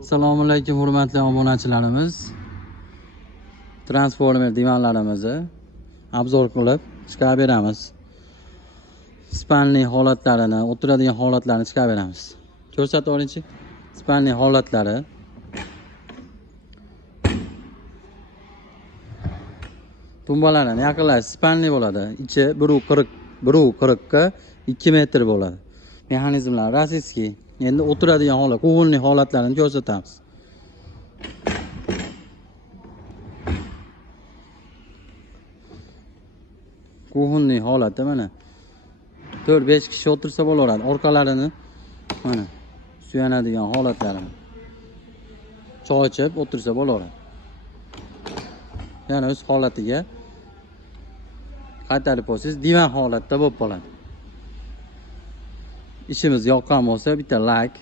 Assalomu alaykum hurmatli obunachilarimiz. Transformer divanlarimizni obzor qilib chiqarib beramiz. Spanli holatlarini, o'tiradigan holatlarini chiqarib beramiz. Ko'rsatib oling-chi. Spanli holatlari. Tumbalarini yaqinlash spanli bo'ladi. Ichi 1.40 ga 2 metr bo'ladi. Mexanizmlar rossiyskiy. Endi o'tiradigan holat, quvunli holatlarini ko'rsatamiz. Quvunli holati mana 4-5 kishi o'tirsa bo'laveradi. Orqalarini mana suyanadigan holatlarini choy ichib o'tirsa bo'laveradi. Yana o'z holatiga qaytarib qo'ysangiz divan holatda bo'lib qoladi. Ishimiz yoqqan bo'lsa bitta like